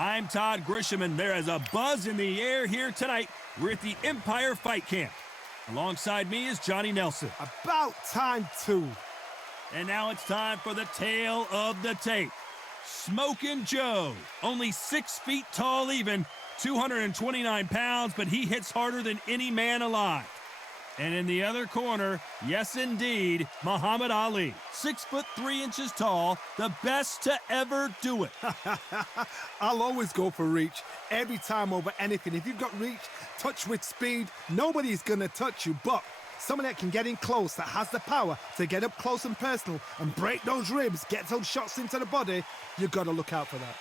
I'm Todd Grisham, and there is a buzz in the air here tonight. We're at the Empire Fight Camp. Alongside me is Johnny Nelson. About time, too. And now it's time for the tale of the tape. Smokin' Joe, only 6 feet tall even, 229 pounds, but he hits harder than any man alive. And in the other corner, yes indeed, Muhammad Ali, 6 foot 3 inches tall, the best to ever do it. I'll always go for reach, every time over anything. If you've got reach, touch with speed, nobody's gonna touch you, but someone that can get in close, that has the power to get up close and personal and break those ribs, get those shots into the body, you've got to look out for that.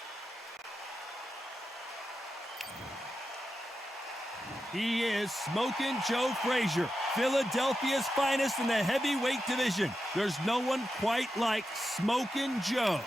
He is Smokin' Joe Frazier, Philadelphia's finest in the heavyweight division. There's no one quite like Smokin' Joe.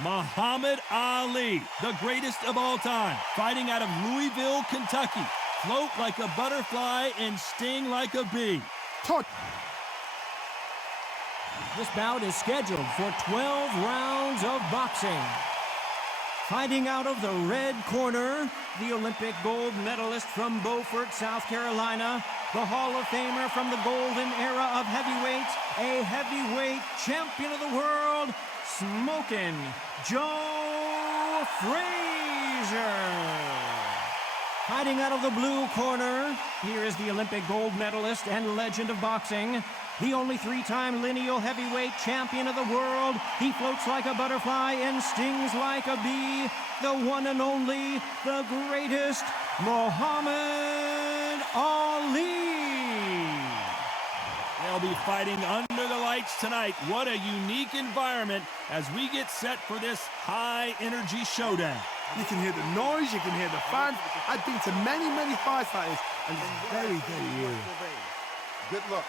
Muhammad Ali, the greatest of all time, fighting out of Louisville, Kentucky. Float like a butterfly and sting like a bee. This bout is scheduled for 12 rounds of boxing. Fighting out of the red corner, the Olympic gold medalist from Beaufort, South Carolina, the Hall of Famer from the golden era of heavyweights, a heavyweight champion of the world, Smokin' Joe Frazier. Fighting out of the blue corner, here is the Olympic gold medalist and legend of boxing, the only 3-time lineal heavyweight champion of the world. He floats like a butterfly and stings like a bee. The one and only, the greatest, Muhammad Ali. They'll be fighting under the lights tonight. What a unique environment as we get set for this high-energy showdown. You can hear the noise, you can hear the fans. I've been to many, many fights like this, and it's very, very eerie. Good luck.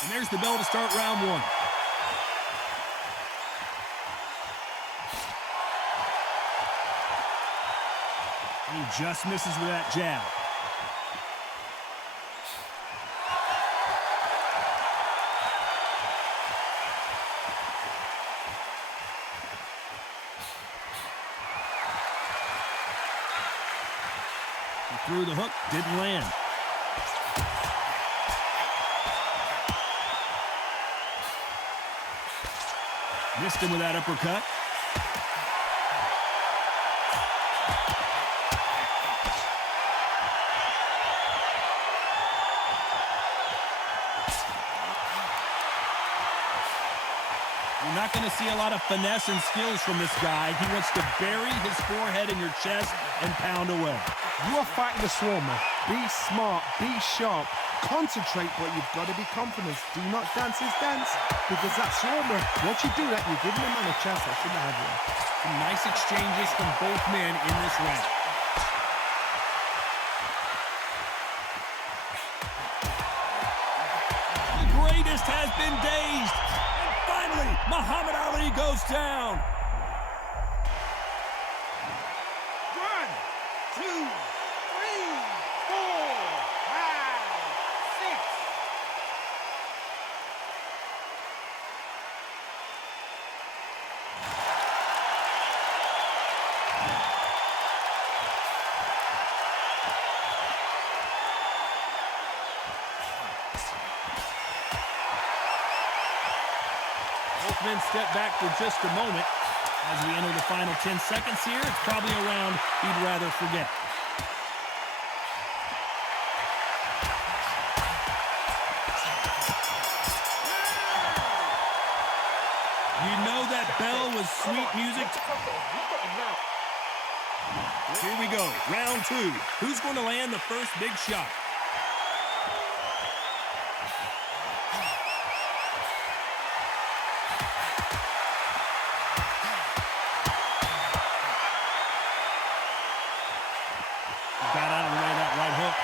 And there's the bell to start round 1. He just misses with that jab. He threw the hook, didn't land. Missed him with that uppercut. You're not going to see a lot of finesse and skills from this guy. He wants to bury his forehead in your chest and pound away. You are fighting the Swarmer. Be smart, be sharp, concentrate, but you've got to be confident. Do not dance his dance, because that Swarmer, once you do that, you're giving him on a chance that shouldn't have you. Some nice exchanges from both men in this round. The greatest has been dazed. And finally, Muhammad Ali goes down. 1, 2, 3, 4, 5, 6. Both men step back for just a moment. As we enter the final 10 seconds here, it's probably a round he'd rather forget. You know that bell was sweet music. Here we go, round 2. Who's going to land the first big shot? Got out of the way of that right hook.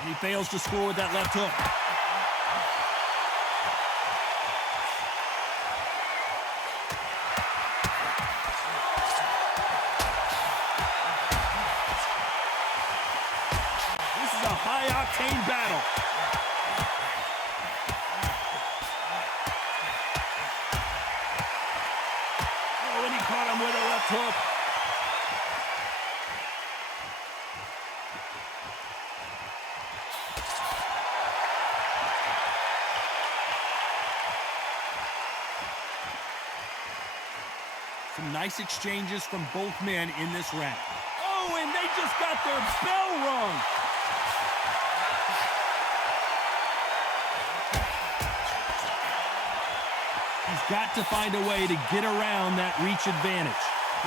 And he fails to score with that left hook. This is a high-octane battle. Oh, and he caught him with a left hook. Some nice exchanges from both men in this round. Oh, and they just got their bell rung. He's got to find a way to get around that reach advantage.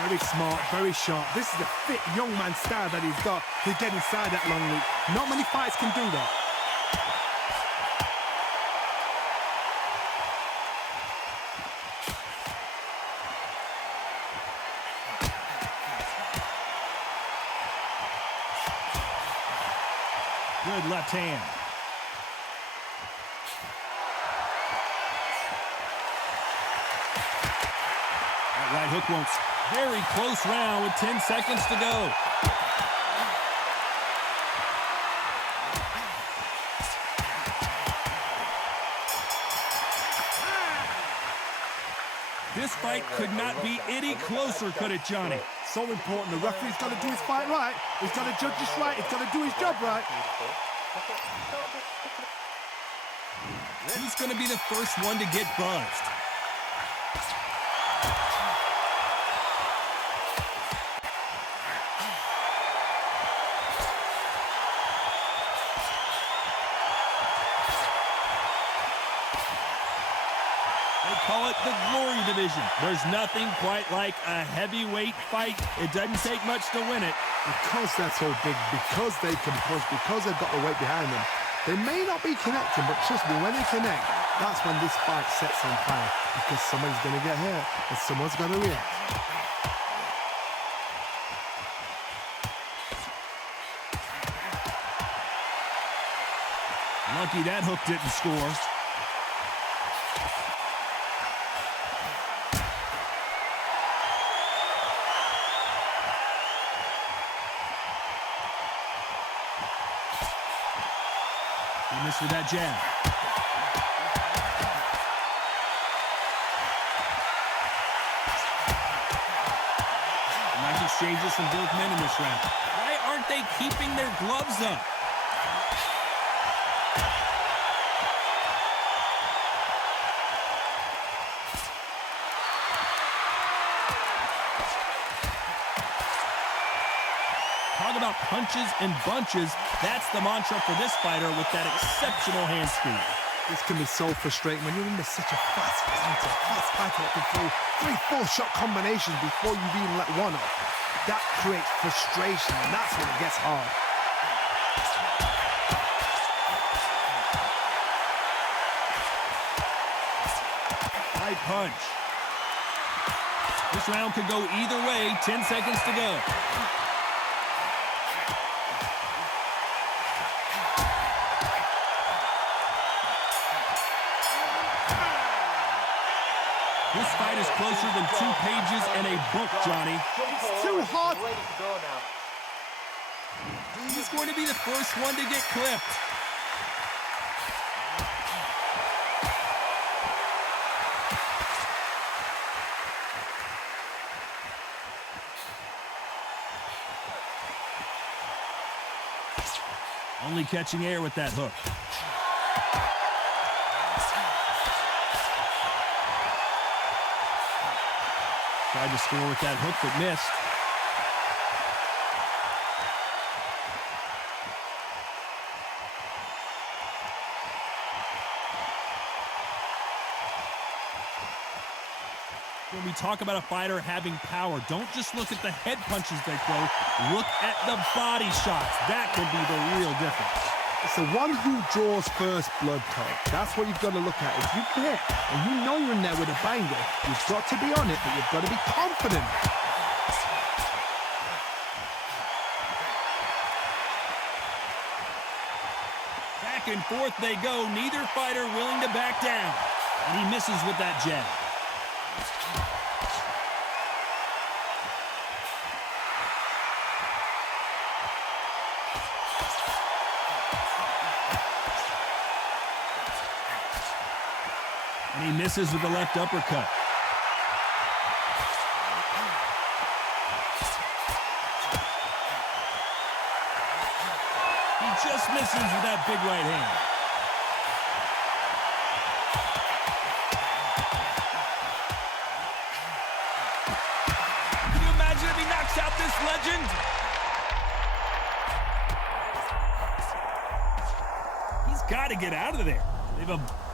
Very smart, very sharp. This is the fit young man style that he's got to get inside that long reach. Not many fights can do that. Good left hand. That right hook won't. Very close round with 10 seconds to go. This fight could not be any closer, could it, Johnny? So important. The referee's got to do his fight right. He's got to judge this right. He's got to do his job right. Who's going to be the first one to get buzzed? Call it the glory division. There's nothing quite like a heavyweight fight. It doesn't take much to win it. Because they're so big, because they can push, because they've got the weight behind them. They may not be connecting, but trust me, when they connect, that's when this fight sets on fire. Because somebody's going to get hurt and someone's going to react. Lucky that hook didn't score. He missed with that jab. Nice exchanges from both men in this round. Why aren't they keeping their gloves up? Talk about punches and bunches. That's the mantra for this fighter with that exceptional hand speed. This can be so frustrating when you're in such a fast fighter that can throw 3-4 shot combinations before you've even let one off. That creates frustration, and that's when it gets hard. High punch. This round could go either way. 10 seconds to go. This fight is closer than 2 pages in a book, Johnny. It's too hard. He's going to be the first one to get clipped. Only catching air with that hook. Tried to score with that hook, but missed. When we talk about a fighter having power, don't just look at the head punches they throw. Look at the body shots. That can be the real difference. It's the one who draws first blood, Todd. That's what you've got to look at. If you hit and you know you're in there with a banger, you've got to be on it, but you've got to be confident. and forth they go, neither fighter willing to back down. And he misses with that jab. And he misses with the left uppercut. He just misses with that big right hand. Can you imagine if he knocks out this legend? He's got to get out of there.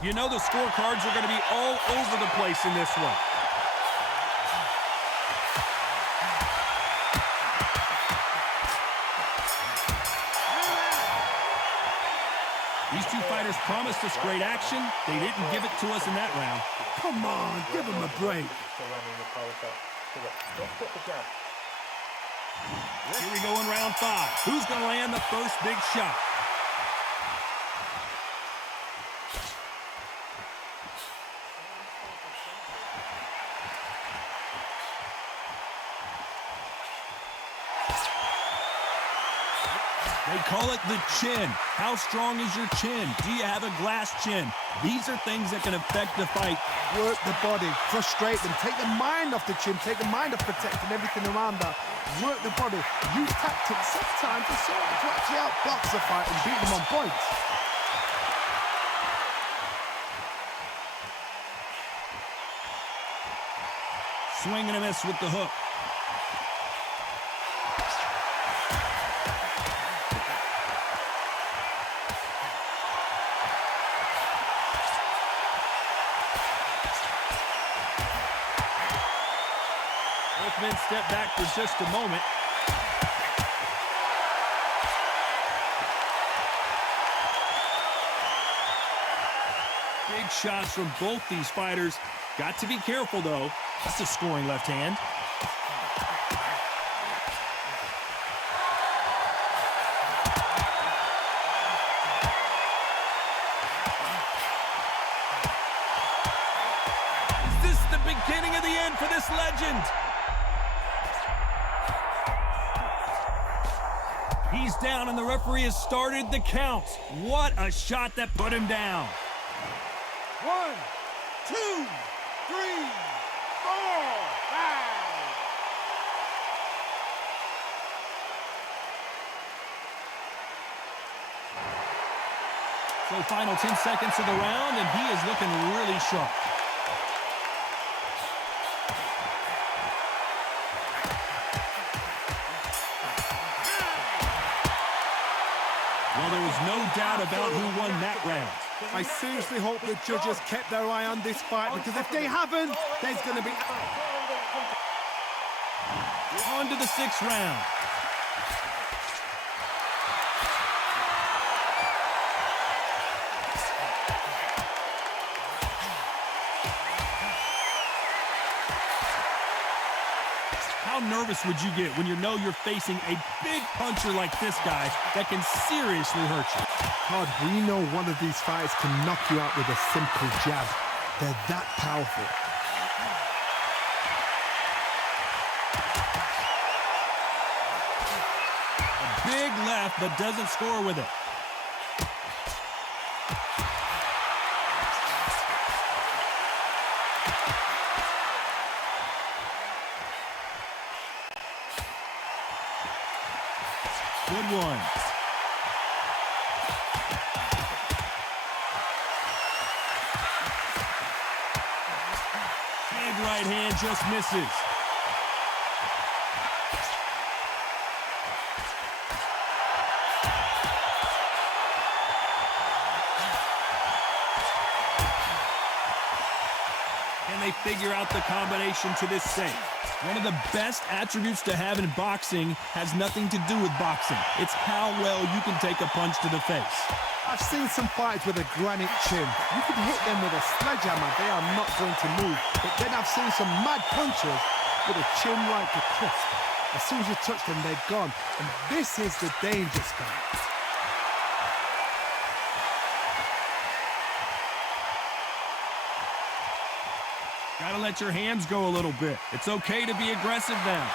You know the scorecards are going to be all over the place in this one. These two fighters promised us great action. They didn't give it to us in that round. Come on, give him a break. Here we go in round 5. Who's going to land the first big shot? They call it the chin. How strong is your chin? Do you have a glass chin? These are things that can affect the fight. Work the body, frustrate them, take the mind off the chin, take the mind off protecting everything around that. Work the body, use tactics sometimes to actually outbox the fight and beat them on points. Swing and a miss with the hook. Both men step back for just a moment. Big shots from both these fighters. Got to be careful, though. That's a scoring left hand. Is this the beginning of the end for this legend? He's down, and the referee has started the count. What a shot that put him down. 1, 2, 3, 4, 5. So final 10 seconds of the round, and he is looking really sharp. Well, there was no doubt about who won that round. I seriously hope the judges kept their eye on this fight, because if they haven't, there's going to be... On to the 6th round. How nervous would you get when you know you're facing a big puncher like this guy that can seriously hurt you? God, we know one of these fighters can knock you out with a simple jab. They're that powerful. A big left, but doesn't score with it. Good one. Big right hand just misses. Can they figure out the combination to this safe? One of the best attributes to have in boxing has nothing to do with boxing. It's how well you can take a punch to the face. I've seen some fighters with a granite chin. You can hit them with a sledgehammer, they are not going to move. But then I've seen some mad punchers with a chin like a crisp. As soon as you touch them, they're gone. And this is the danger spot. Gotta let your hands go a little bit. It's okay to be aggressive now.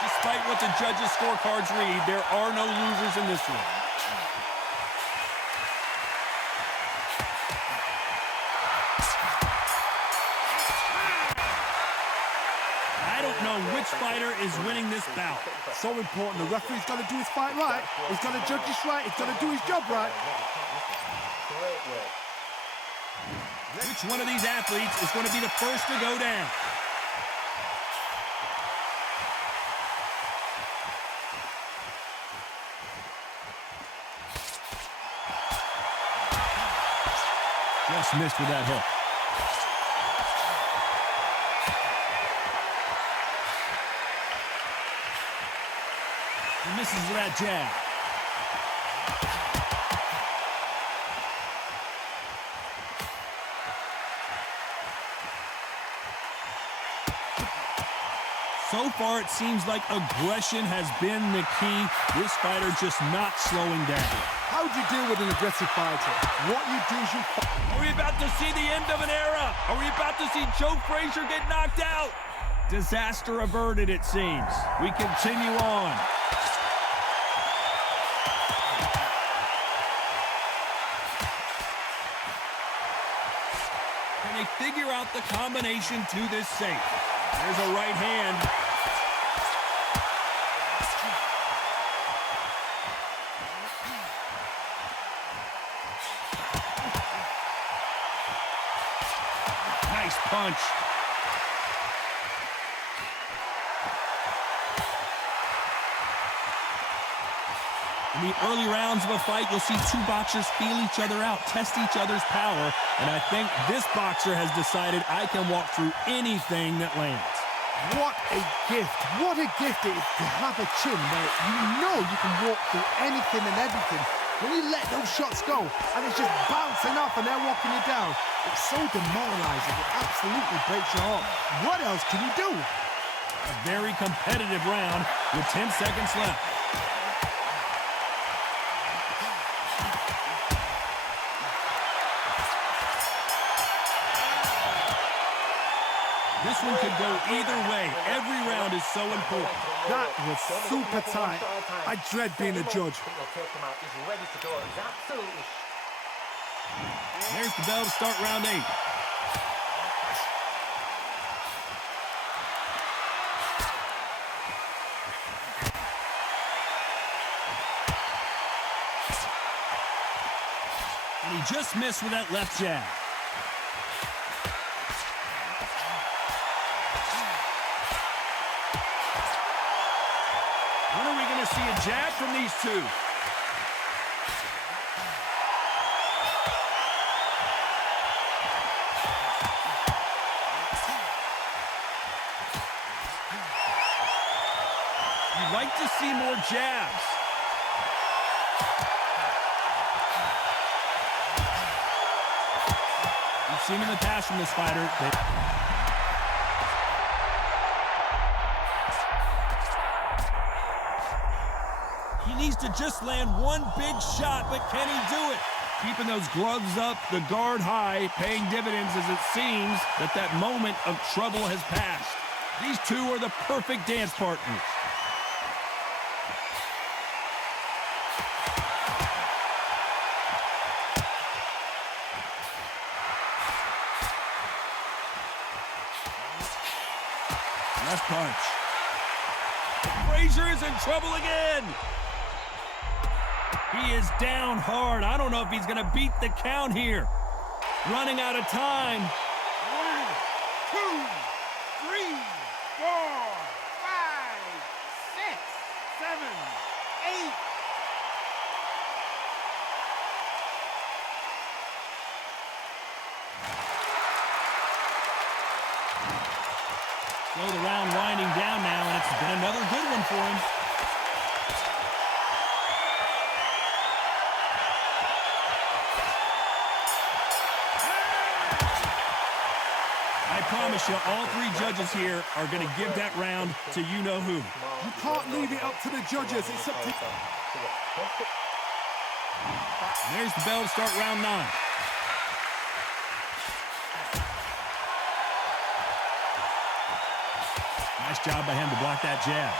Despite what the judges' scorecards read, there are no losers in this one. I don't know which fighter is winning this bout. So important. The referee's got to do his fight right. He's got to judge this right. He's got to do his job right. Which one of these athletes is going to be the first to go down? Just missed with that hook. He misses with that jab. So far, it seems like aggression has been the key. This fighter just not slowing down. How do you deal with an aggressive fighter? What you do is you fight. Are we about to see the end of an era? Are we about to see Joe Frazier get knocked out? Disaster averted, it seems. We continue on. Can they figure out the combination to this safe? There's a right hand. Nice punch. In the early rounds of a fight, you'll see two boxers feel each other out, test each other's power, and I think this boxer has decided I can walk through anything that lands. What a gift. What a gift it is to have a chin where you know you can walk through anything and everything. When you let those shots go and it's just bouncing off and they're walking you down, it's so demoralizing. It absolutely breaks your heart. What else can you do? A very competitive round with 10 seconds left. This one could go either way. Every round is so important. That was super tight. I dread being a judge. There's the bell to start round 8. And he just missed with that left jab. When are we going to see a jab from these two? You'd like to see more jabs. We've seen in the past from this fighter. He needs to just land one big shot, but can he do it? Keeping those gloves up, the guard high, paying dividends as it seems that moment of trouble has passed. These two are the perfect dance partners. Left punch. Frazier is in trouble again. He is down hard. I don't know if he's going to beat the count here. Running out of time. 1, 2, 3, 4, 5, 6, 7, 8. So the round winding down now, and it's been another good one for him. I promise you, all three judges here are going to give that round to you-know-who. You can't leave it up to the judges. It's up to... There's the bell to start round 9. Nice job by him to block that jab.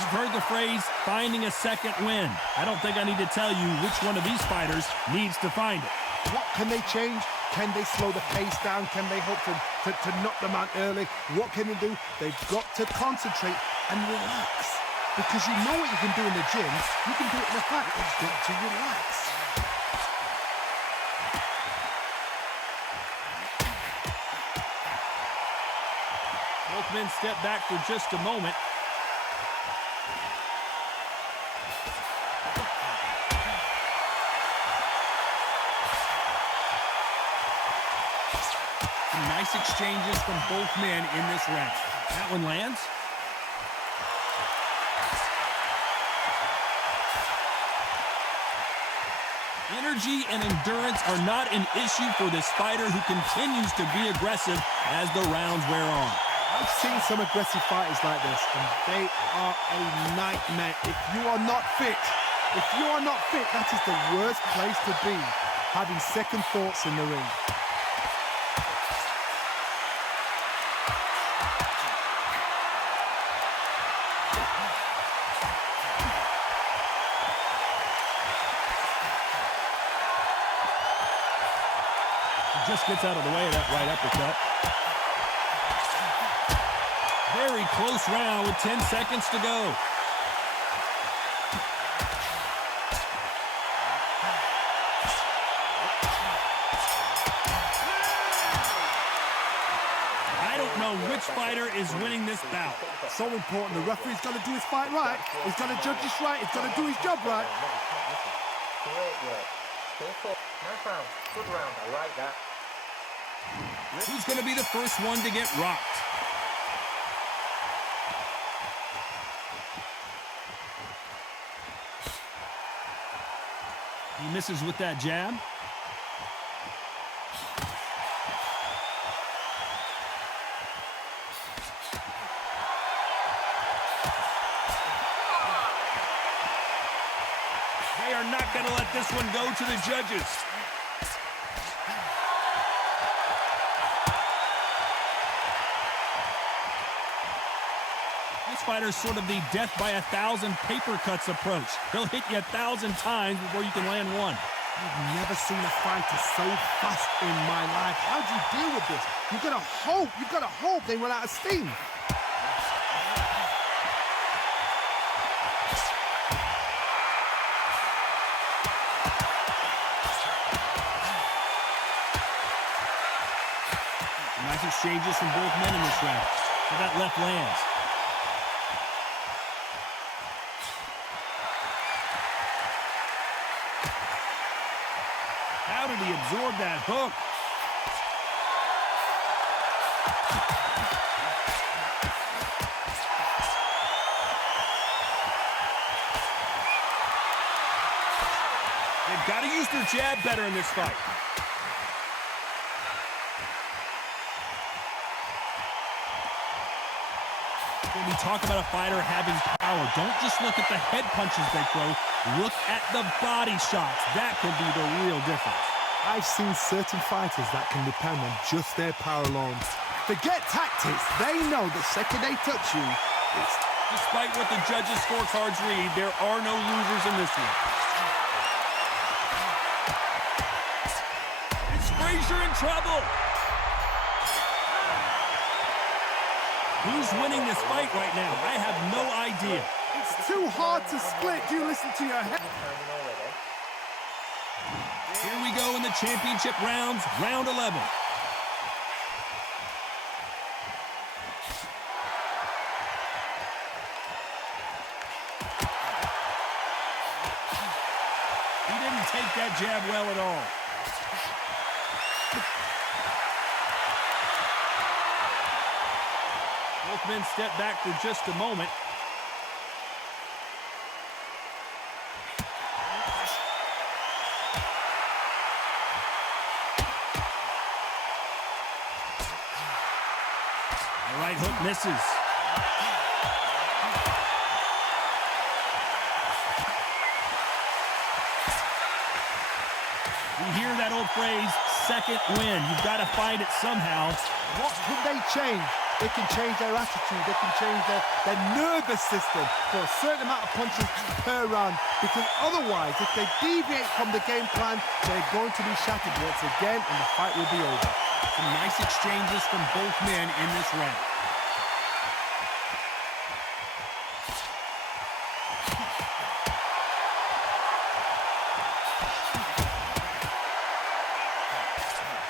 You've heard the phrase, finding a second win. I don't think I need to tell you which one of these fighters needs to find it. What can they change? Can they slow the pace down? Can they hope to knock them out early? What can they do? They've got to concentrate and relax. Because you know what you can do in the gym, you can do it in the fight. You've got to relax. Both men step back for just a moment. Some nice exchanges from both men in this round. That one lands. Energy and endurance are not an issue for this fighter who continues to be aggressive as the rounds wear on. I've seen some aggressive fighters like this, and they are a nightmare. If you are not fit, that is the worst place to be, having second thoughts in the ring. Just gets out of the way of that right uppercut. Very close round with 10 seconds to go. I don't know which fighter is winning this bout. So important. The referee's got to do his fight right. He's got to judge this right. He's got to do his job right. Nice round. Good round. I like that. Who's going to be the first one to get rocked? He misses with that jab. They are not going to let this one go to the judges. This fighter's sort of the death by 1,000 paper cuts approach. He'll hit you 1,000 times before you can land one. I've never seen a fighter so fast in my life. How do you deal with this? You've got to hope they run out of steam. Nice exchanges from both men in this round. So that left lands. How did he absorb that hook? They've got to use their jab better in this fight. When we talk about a fighter having power, don't just look at the head punches they throw. Look at the body shots. That can be the real difference. I've seen certain fighters that can depend on just their power alone. Forget tactics. They know the second they touch you, it's... Despite what the judges' scorecards read, there are no losers in this one. It's Frazier in trouble. Who's winning this fight right now? I have no idea. It's too hard to split. Do you listen to your head? Here we go in the championship rounds, round 11. He didn't take that jab well at all. Both men step back for just a moment. The right hook misses. You hear that old phrase, second win. You've got to find it somehow. What can they change? They can change their attitude. They can change their nervous system for a certain amount of punches per round. Because otherwise, if they deviate from the game plan, they're going to be shattered once again, and the fight will be over. Some nice exchanges from both men in this round.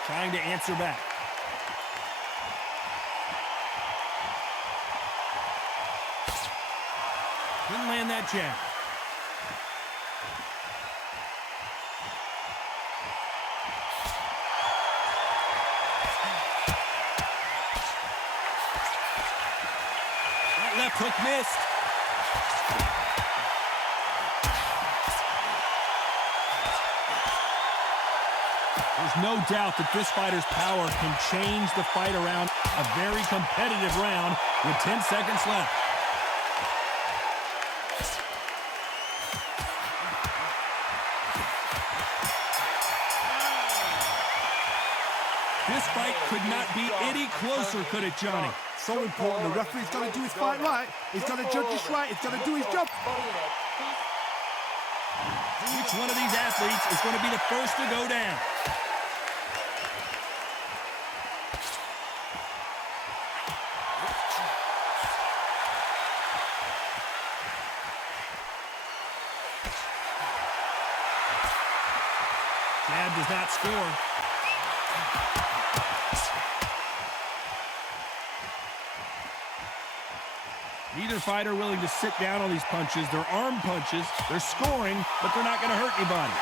Trying to answer back. Couldn't land that jab. That left hook missed. There's no doubt that this fighter's power can change the fight around. A very competitive round with 10 seconds left. This fight could not be any closer, could it, Johnny? So important. The referee's got to do his fight right. He's got to judge this right. He's got to do his job. Which one of these athletes is going to be the first to go down? Jab does not score. Neither fighter willing to sit down on these punches. They're arm punches. They're scoring, but they're not going to hurt anybody.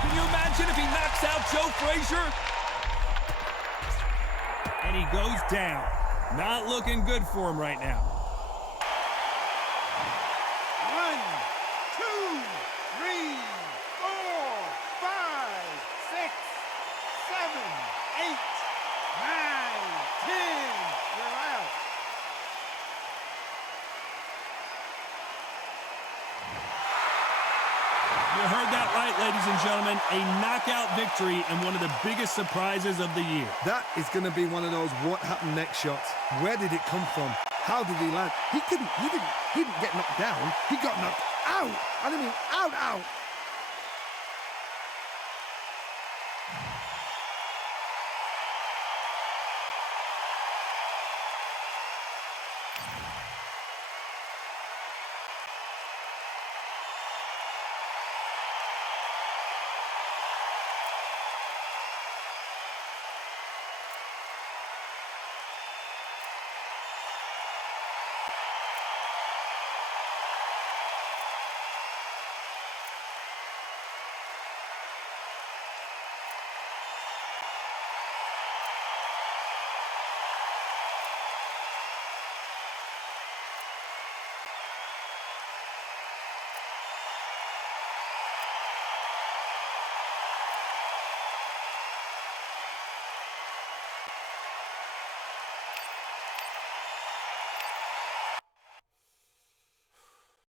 Can you imagine if he knocks out Joe Frazier? And he goes down. Not looking good for him right now. 1, 2, 3, 4, 5, 6, 7, 8, 9, 10. You're out. You heard that right, ladies and gentlemen. A knockout victory and one of the biggest surprises of the year. That is going to be one of those what happened next shots. Where did it come from? How did he land? He didn't get knocked down. He got knocked out. I mean out.